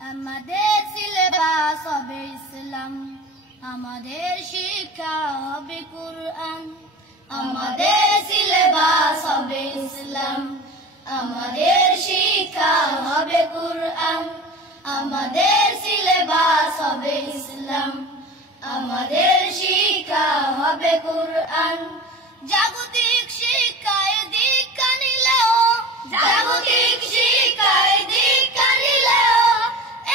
আমাদের সিলেবাস হবে ইসলাম, আমাদের শিক্ষা হবে কুরআন। আমাদের সিলেবাস হবে ইসলাম, আমাদের শিক্ষা হবে কুরআন। আমাদের সিলেবাস হবে ইসলাম, আমাদের শিক্ষা হবে কুরআন। জাগতিক শিক্ষায় দীক্ষা নিলেও, জাগতিক শিক্ষায় দীক্ষা নিলেও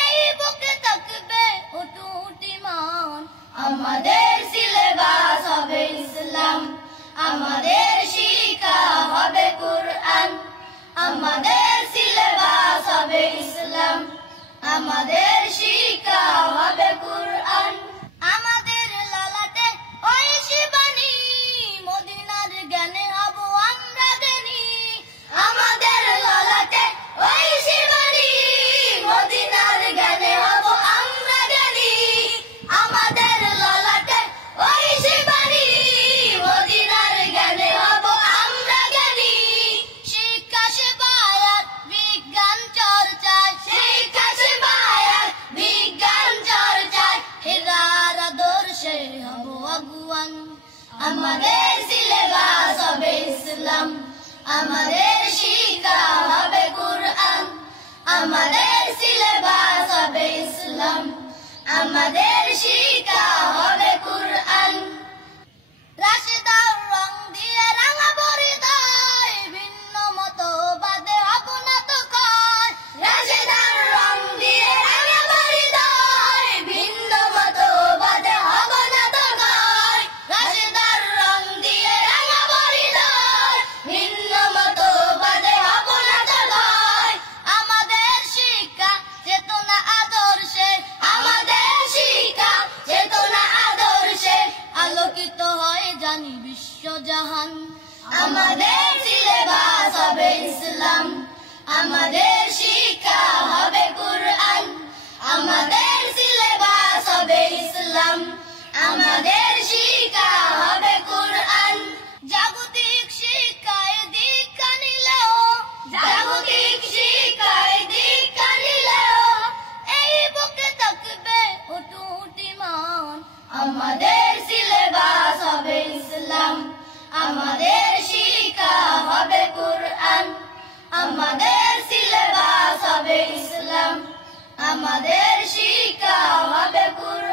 এই বুকে থাকবে অটুট ঈমান। আমাদের সিলেবাস হবে ইসলাম, আমাদের শিক্ষা হবে কুরআন। আমাদের সিলেবাস হবে ইসলাম, আমাদের শিক্ষা হবে কুরআন। আমাদের লালাটে ঐশী বাণী, মদিনার জ্ঞানে হব আমরা জ্ঞানী। আমাদের লালাটে ঐশী বাণী, মদিনার জ্ঞানে হব আমরা জ্ঞানী। আমাদের লালাটে ঐশী বাণী, মদিনার জ্ঞানে হব আমরা জ্ঞানী। শিক্ষা সেবায়াত বিজ্ঞান চর্চায়, শিক্ষা সেবায়াত বিজ্ঞান চর্চায় হেরার আদর্শে হব আগুয়ান। আমাদের সিলেবাস হবে ইসলাম, আমাদের শিক্ষা হবে কুরআন। আমাদের সিলেবাস হবে ইসলাম, আমাদের শিক্ষা হবে কুরআন। রাশেদার রং দিয়ে রাঙাবো হৃদয়, ভিন্ন মতবাদে হব না তো কয়। রাশেদার রং দিয়ে রাঙাবো হৃদয়, ভিন্ন মতবাদে হব না তো কয়। রাশেদার রং দিয়ে রাঙাবো হৃদয়, ভিন্ন মতবাদে হব না তো কয়। আমাদের শিক্ষা চেতনা আদর্শে, আমাদের শিক্ষা চেতনা আদর্শে আলোকিত হয় জানি বিশ্বজাহান। আমাদের সিলেবাস হবে ইসলাম, আমাদের শিক্ষা হবে কুরআন। আমাদের সিলেবাস হবে ইসলাম, আমাদের শিক্ষা হবে কুরআন। জাগতিক শিক্ষায় দীক্ষা নিলেও, জাগতিক শিক্ষায় দীক্ষা নিলেও এই বুকে থাকবে অটুট ঈমান। আমাদের সিলেবাস হবে ইসলাম, আমাদের শিক্ষা হবে কুরআন। আমাদের সিলেবাস হবে ইসলাম, আমাদের শিক্ষা হবে কুরআন।